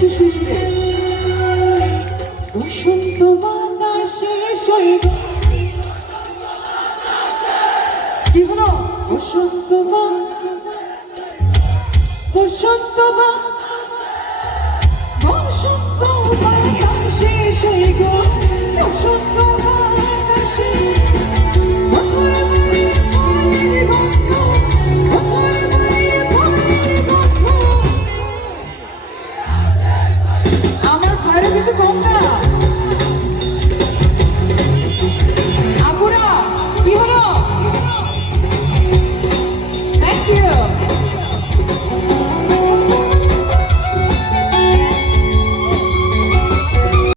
একটু শুনবে। বসন্ত বাতাসে শৈব কি হলো? বসন্ত বসন্ত বসন্ত বাতাসে শৈব 동 그.